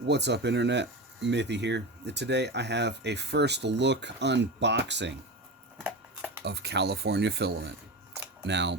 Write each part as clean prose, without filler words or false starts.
What's up, Internet? Mithy here. Today I have a first look unboxing of California Filament. Now,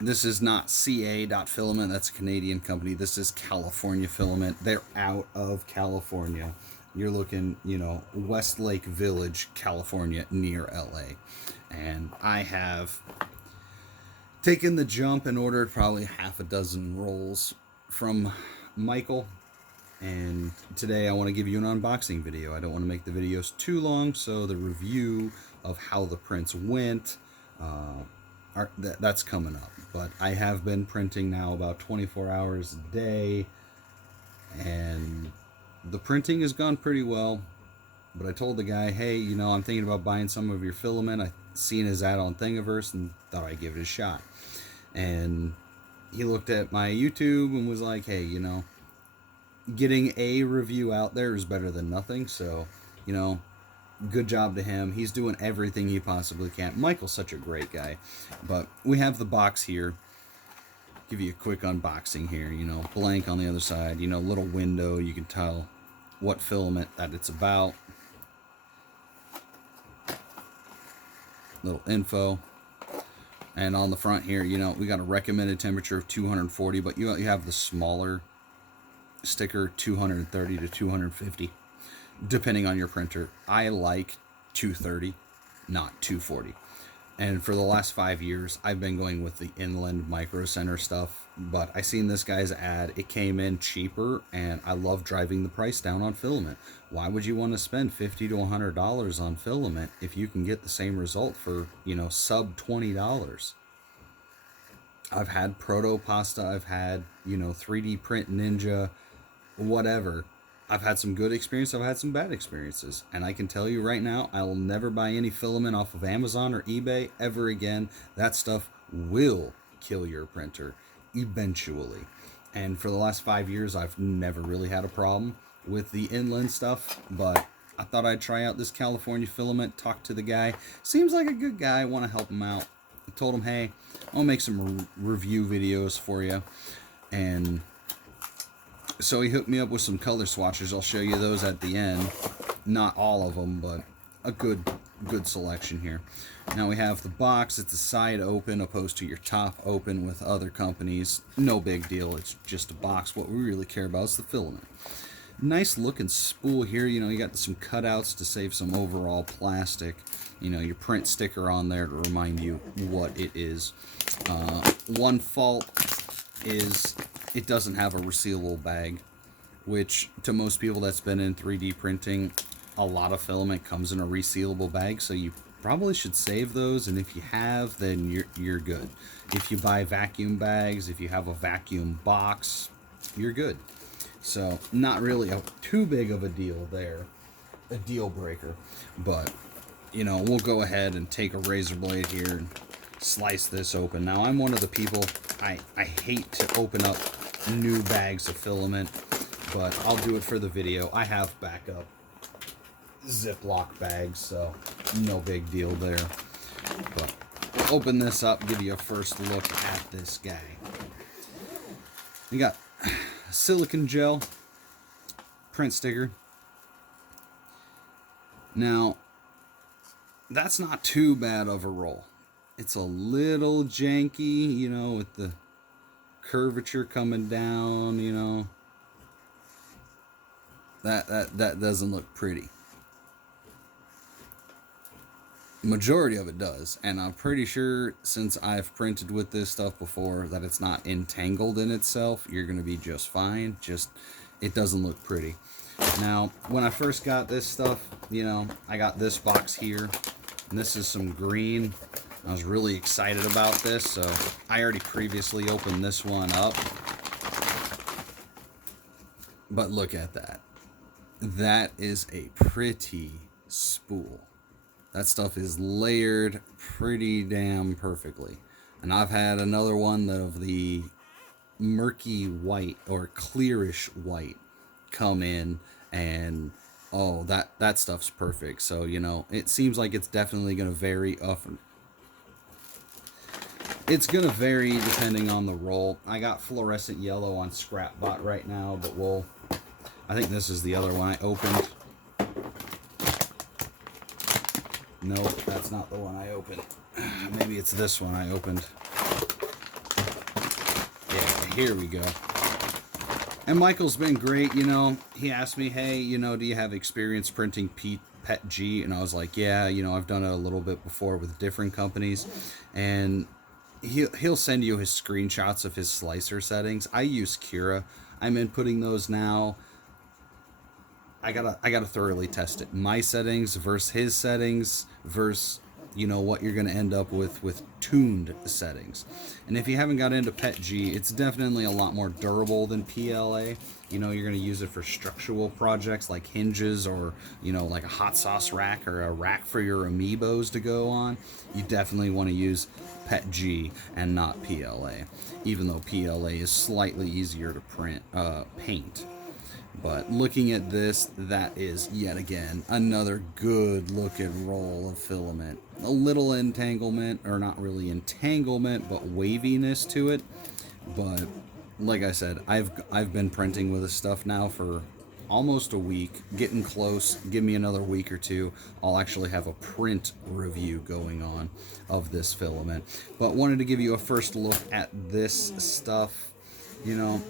this is not CA.Filament, that's a Canadian company. This is California Filament. They're out of California. You're looking, Westlake Village, California, near LA. And I have taken the jump and ordered probably half a dozen rolls from Michael. And today I want to give you an unboxing video. I don't want to make the videos too long, so the review of how the prints went, that's coming up. But I have been printing now about 24 hours a day, and the printing has gone pretty well. But I told the guy, hey, I'm thinking about buying some of your filament. I seen his ad on Thingiverse and thought I'd give it a shot. And he looked at my YouTube and was like, hey, getting a review out there is better than nothing. So, good job to him. He's doing everything he possibly can. Michael's such a great guy. But we have the box here. Give you a quick unboxing here. Blank on the other side. Little window. You can tell what filament that it's about. Little info. And on the front here, we got a recommended temperature of 240, but you have the smaller sticker, 230 to 250, depending on your printer. I like 230, not 240. And for the last 5 years, I've been going with the Inland Micro Center stuff. But I seen this guy's ad. It came in cheaper, and I love driving the price down on filament. Why would you want to spend $50 to $100 on filament if you can get the same result for, sub $20? I've had Proto Pasta. I've had, 3D Print Ninja, whatever. I've had some good experience. I've had some bad experiences. And I can tell you right now, I will never buy any filament off of Amazon or eBay ever again. That stuff will kill your printer eventually. And for the last 5 years, I've never really had a problem with the Inland stuff. But I thought I'd try out this California Filament, talk to the guy. Seems like a good guy. I want to help him out. I told him, hey, I'll make some review videos for you. And so he hooked me up with some color swatches. I'll show you those at the end. Not all of them, but a good selection here. Now we have the box. It's a side open opposed to your top open with other companies. No big deal. It's just a box. What we really care about is the filament. Nice looking spool here. You got some cutouts to save some overall plastic. Your print sticker on there to remind you what it is. One fault is it doesn't have a resealable bag, which to most people that's been in 3D printing, a lot of filament comes in a resealable bag, so you probably should save those. And if you have, then you're good. If you buy vacuum bags, if you have a vacuum box, you're good. So not really too big of a deal there, a deal breaker. But we'll go ahead and take a razor blade here and slice this open. Now I'm one of the people, I hate to open up new bags of filament, but I'll do it for the video. I have backup Ziploc bags, so no big deal there. But we'll open this up, give you a first look at this guy. You got silicone gel print sticker. Now that's not too bad of a roll. It's a little janky, with the curvature coming down, that doesn't look pretty. Majority of it does, and I'm pretty sure, since I've printed with this stuff before, that it's not entangled in itself. You're going to be just fine. Just, it doesn't look pretty. Now, when I first got this stuff, I got this box here, and this is some green. I was really excited about this, so I already previously opened this one up. But look at that. That is a pretty spool. That stuff is layered pretty damn perfectly. And I've had another one of the murky white or clearish white come in, and oh, that stuff's perfect. So, it seems like it's definitely going to vary up. It's going to vary depending on the roll. I got fluorescent yellow on Scrapbot right now, but we'll I think this is the other one I opened. Nope, that's not the one I opened. Maybe it's this one I opened. Yeah, here we go. And Michael's been great, you know. He asked me, hey, you know, do you have experience printing PETG? And I was like, yeah, you know, I've done it a little bit before with different companies. And he'll send you his screenshots of his slicer settings. I use Cura. I'm inputting those now. I gotta thoroughly test it. My settings versus his settings versus, you know, what you're gonna end up with tuned settings. And if you haven't got into PETG, it's definitely a lot more durable than PLA. You know, you're gonna use it for structural projects like hinges, or, you know, like a hot sauce rack or a rack for your amiibos to go on. You definitely want to use PETG and not PLA, even though PLA is slightly easier to paint. But looking at this, that is yet again another good looking roll of filament. A little entanglement, or not really entanglement, but waviness to it. But like I said, I've been printing with this stuff now for almost a week, getting close. Give me another week or two, I'll actually have a print review going on of this filament. But wanted to give you a first look at this stuff, you know.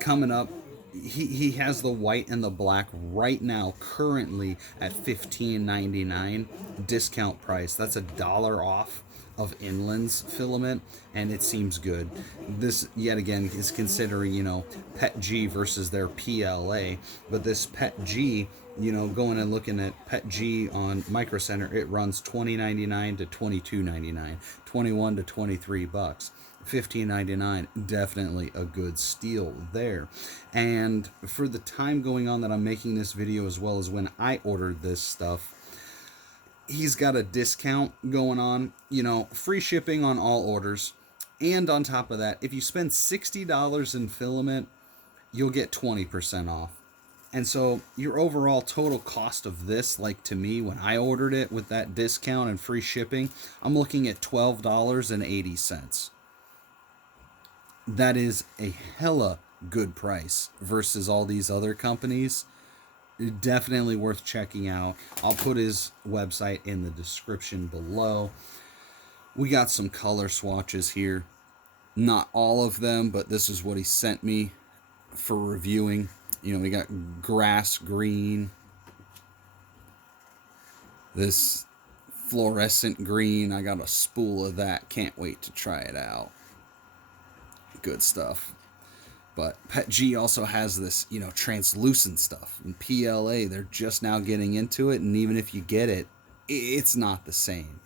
Coming up, he has the white and the black right now currently at $15.99 discount price. That's $1 off of Inland's filament, and it seems good. This yet again is considering, you know, PETG versus their PLA, but this PETG, you know, going and looking at PETG on Micro Center, it runs $20.99 to $22.99, 21 to 23 bucks. $15.99, definitely a good steal there. And for the time going on that I'm making this video, as well as when I ordered this stuff, he's got a discount going on, you know, free shipping on all orders. And on top of that, if you spend $60 in filament, you'll get 20% off. And so your overall total cost of this, like to me, when I ordered it with that discount and free shipping, I'm looking at $12.80. That is a hella good price versus all these other companies. Definitely worth checking out. I'll put his website in the description below. We got some color swatches here. Not all of them, but this is what he sent me for reviewing. You know, we got grass green, this fluorescent green. I got a spool of that. Can't wait to try it out. Good stuff. But PETG also has this, you know, translucent stuff. And PLA, they're just now getting into it. And even if you get it, it's not the same.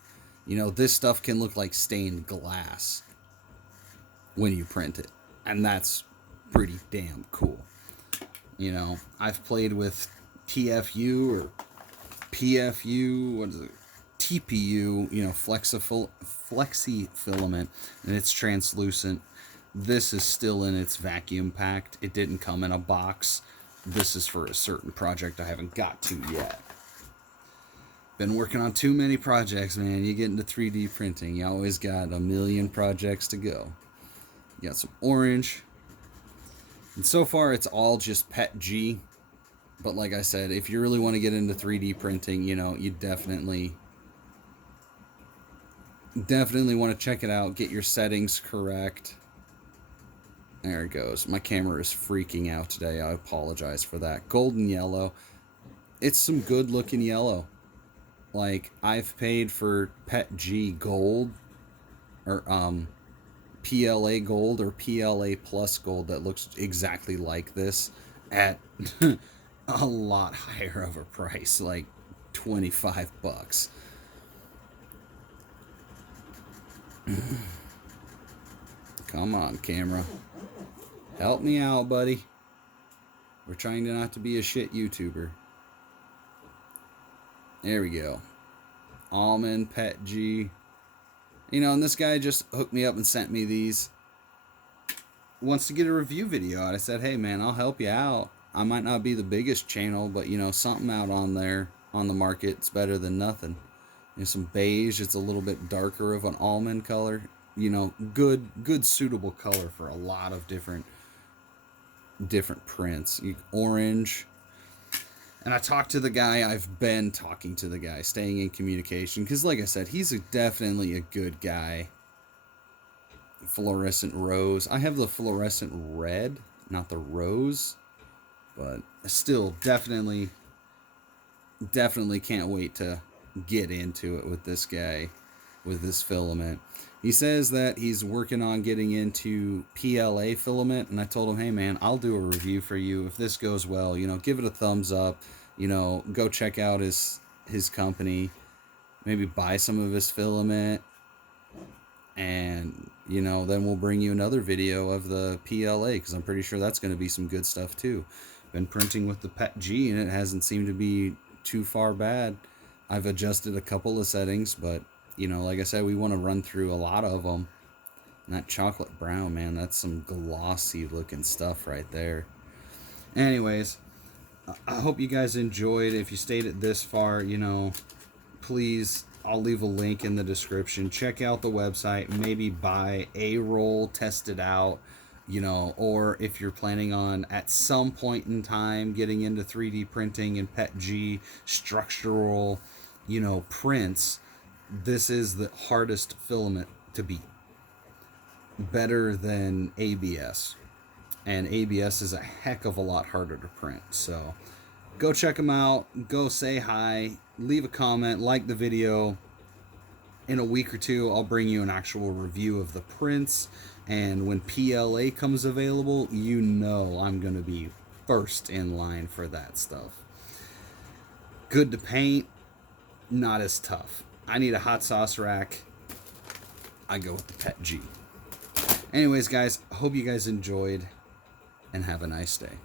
You know, this stuff can look like stained glass when you print it. And that's pretty damn cool. You know, I've played with TFU or PFU, what is it? TPU, you know, flexi filament, and it's translucent. This is still in its vacuum packed. It didn't come in a box. This is for a certain project I haven't got to yet. Been working on too many projects, man. You get into 3D printing, you always got a million projects to go. You got some orange. And so far, it's all just PETG. But like I said, if you really want to get into 3D printing, you know, you definitely want to check it out. Get your settings correct. There it goes. My camera is freaking out today. I apologize for that. Golden yellow. It's some good looking yellow. Like, I've paid for PETG gold, or PLA gold, or PLA plus gold that looks exactly like this at a lot higher of a price, like 25 bucks. Come on, camera. Help me out, buddy. We're trying to not to be a shit YouTuber. There we go. Almond, PETG. You know, and this guy just hooked me up and sent me these. Wants to get a review video out. I said, hey, man, I'll help you out. I might not be the biggest channel, but, you know, something out on there on the market, it's better than nothing. You know, some beige. It's a little bit darker of an almond color. You know, good suitable color for a lot of different different prints. Orange. And I talked to the guy. I've been talking to the guy, staying in communication. Because like I said, he's definitely a good guy. Fluorescent rose. I have the fluorescent red, not the rose. But still, definitely can't wait to get into it with this guy, with this filament. He says that he's working on getting into PLA filament, and I told him, hey man, I'll do a review for you. If this goes well, you know, give it a thumbs up, you know, go check out his company, maybe buy some of his filament, and, you know, then we'll bring you another video of the PLA, because I'm pretty sure that's going to be some good stuff too. Been printing with the PETG, and it hasn't seemed to be too far bad. I've adjusted a couple of settings, but, you know, like I said, we want to run through a lot of them. And that chocolate brown, man, that's some glossy looking stuff right there. Anyways, I hope you guys enjoyed. If you stayed it this far, you know, please, I'll leave a link in the description. Check out the website. Maybe buy a roll, test it out, you know, or if you're planning on at some point in time getting into 3D printing and PETG structural, you know, prints, this is the hardest filament to beat. Better than ABS. And ABS is a heck of a lot harder to print. So go check them out. Go say hi. Leave a comment. Like the video. In a week or two, I'll bring you an actual review of the prints. And when PLA comes available, you know I'm going to be first in line for that stuff. Good to paint. Not as tough. I need a hot sauce rack. I go with the PETG. Anyways, guys, hope you guys enjoyed, and have a nice day.